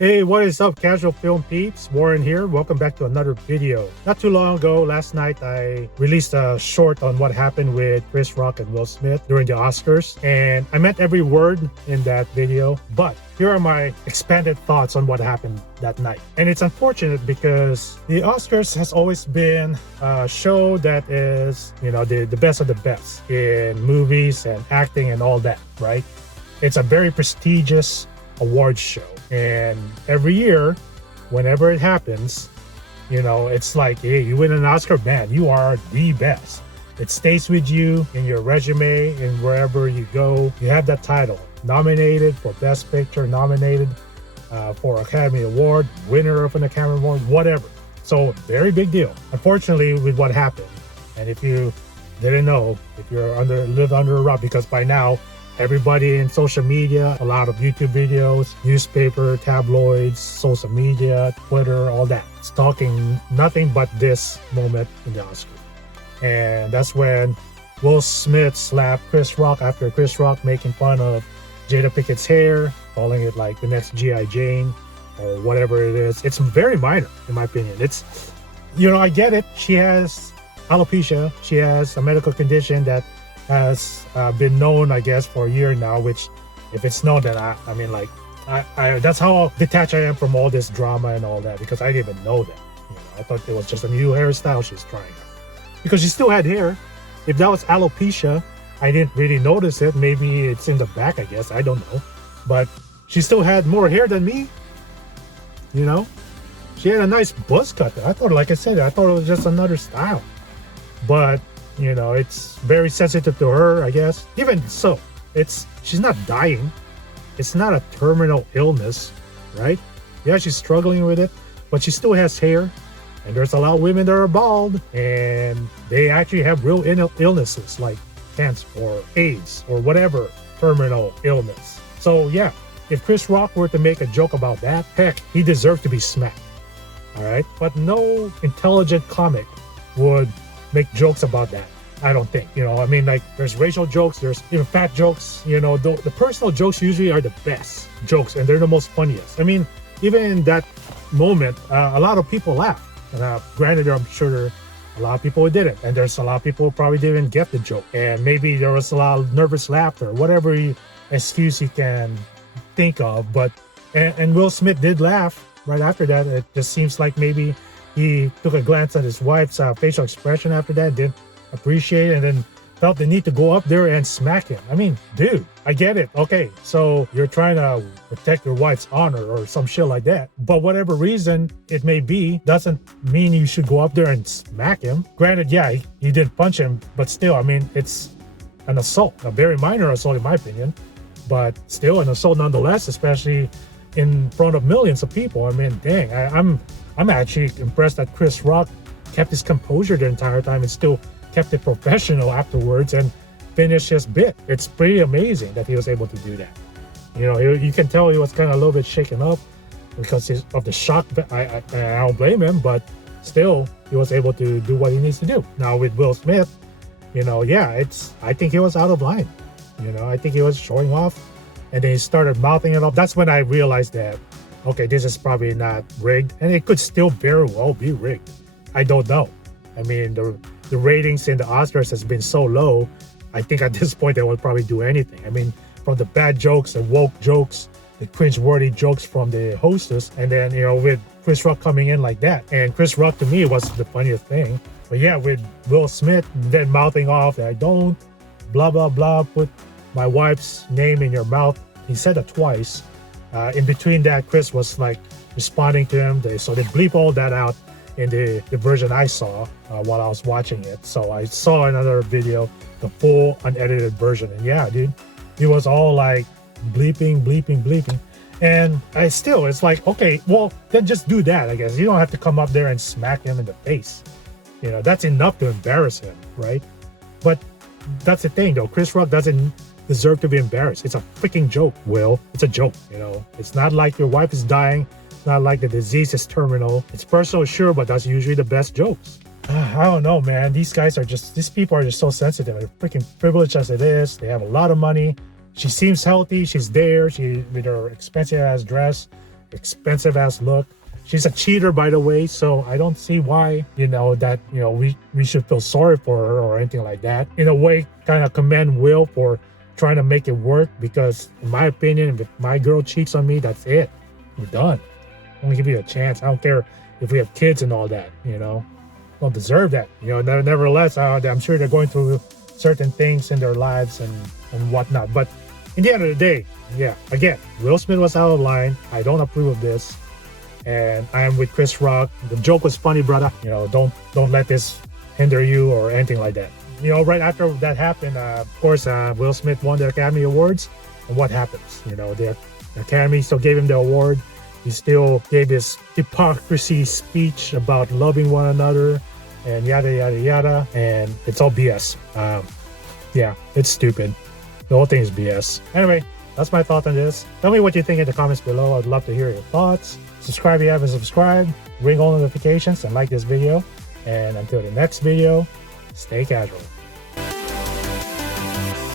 Hey, what is up, casual film peeps? Warren here. Welcome back to another video. Not too long ago, last night, I released a short on what happened with Chris Rock and Will Smith during the Oscars, and I meant every word in that video, but here are my expanded thoughts on what happened that night. And it's unfortunate because the Oscars has always been a show that is, the best of the best in movies and acting and all that, right? It's a very prestigious awards show. And every year, whenever it happens, it's like, hey, you win an Oscar, man, you are the best. It stays with you in your resume and wherever you go. You have that title. Nominated for Best Picture, nominated for Academy Award, winner of an Academy Award, whatever. So very big deal. Unfortunately, with what happened, and if you didn't know, if you're live under a rock, because by now, everybody in social media, a lot of YouTube videos, newspaper, tabloids, social media, Twitter, all that. It's talking nothing but this moment in the Oscars. And that's when Will Smith slapped Chris Rock after Chris Rock making fun of Jada Pickett's hair, calling it like the next G.I. Jane or whatever it is. It's very minor, in my opinion. It's, I get it. She has alopecia. She has a medical condition that has been known, I guess, for a year now, which if it's known, then I that's how detached I am from all this drama and all that, because I didn't even know that. I thought it was just a new hairstyle she's trying out. Because she still had hair. If that was alopecia, I didn't really notice it. Maybe it's in the back, I guess. I don't know. But she still had more hair than me. She had a nice buzz cut. I thought, like I said, I thought it was just another style. But it's very sensitive to her, I guess. Even so, she's not dying. It's not a terminal illness, right? Yeah, she's struggling with it, but she still has hair. And there's a lot of women that are bald, and they actually have real illnesses like cancer or AIDS or whatever terminal illness. So yeah, if Chris Rock were to make a joke about that, heck, he deserved to be smacked. All right? But no intelligent comic would make jokes about that. I don't think, there's racial jokes, there's even fat jokes, the personal jokes usually are the best jokes and they're the most funniest. Even in that moment, a lot of people laugh. Granted, I'm sure a lot of people who didn't, and there's a lot of people who probably didn't get the joke. And maybe there was a lot of nervous laughter, whatever excuse you can think of. But, and Will Smith did laugh right after that. It just seems like maybe he took a glance at his wife's facial expression after that, didn't appreciate it, and then felt the need to go up there and smack him. Dude, I get it. Okay, so you're trying to protect your wife's honor or some shit like that. But whatever reason it may be, doesn't mean you should go up there and smack him. Granted, yeah, you didn't punch him, but still, it's an assault. A very minor assault in my opinion, but still an assault nonetheless, especially in front of millions of people. Dang, I'm actually impressed that Chris Rock kept his composure the entire time and still kept it professional afterwards and finished his bit. It's pretty amazing that he was able to do that. You can tell he was kind of a little bit shaken up because of the shock. I don't blame him, but still, he was able to do what he needs to do. Now with Will Smith, I think he was out of line. I think he was showing off, and then he started mouthing it up. That's when I realized that, okay, this is probably not rigged, and it could still very well be rigged. I don't know. The ratings in the Oscars has been so low. I think at this point they would probably do anything. From the bad jokes, the woke jokes, the cringe-worthy jokes from the hostess, and then with Chris Rock coming in like that. And Chris Rock to me was the funniest thing. But yeah, with Will Smith then mouthing off that I don't blah blah blah put my wife's name in your mouth. He said that twice. In between that, Chris was like responding to him. So they bleep all that out in the version I saw while I was watching it. So I saw another video, the full unedited version. And yeah, dude, he was all like bleeping. And it's like, okay, well, then just do that, I guess. You don't have to come up there and smack him in the face. That's enough to embarrass him, right? But that's the thing, though. Chris Rock doesn't deserve to be embarrassed. It's a freaking joke, Will. It's a joke, It's not like your wife is dying. It's not like the disease is terminal. It's personal, sure, but that's usually the best jokes. I don't know, man. These people are just so sensitive. They're freaking privileged as it is. They have a lot of money. She seems healthy. She's there. She with her expensive ass dress. expensive ass look. She's a cheater, by the way, so I don't see why, that, we should feel sorry for her or anything like that. In a way, kind of commend Will for trying to make it work, because in my opinion, if my girl cheats on me, that's it. We're done. I'm gonna give you a chance. I don't care if we have kids and all that, don't deserve that. Nevertheless, I'm sure they're going through certain things in their lives and whatnot. But in the end of the day, yeah, again, Will Smith was out of line. I don't approve of this. And I am with Chris Rock. The joke was funny, brother. Don't let this hinder you or anything like that. Right after that happened, of course, Will Smith won the Academy Awards. And what happens? The Academy still gave him the award. He still gave his hypocrisy speech about loving one another and yada, yada, yada. And it's all BS. Yeah, it's stupid. The whole thing is BS. Anyway, that's my thought on this. Tell me what you think in the comments below. I'd love to hear your thoughts. Subscribe if you haven't subscribed. Ring all notifications and like this video. And until the next video, stay casual.